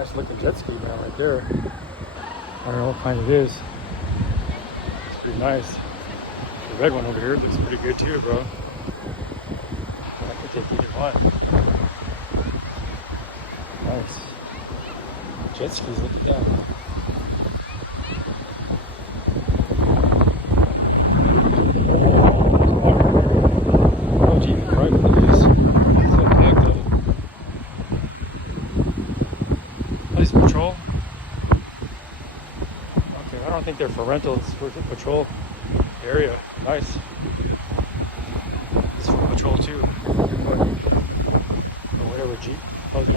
Nice looking jet ski man right there. I don't know what kind it is. It's pretty nice. The red one over here looks pretty good too, bro. I could take either one. Nice. Jet skis, look at that. Oh, gee, right with these. It's so big though. Oh, these patrol? Okay, I don't think they're for rental, it's for the patrol area. Nice. It's for patrol too. Or whatever Jeep, buggy.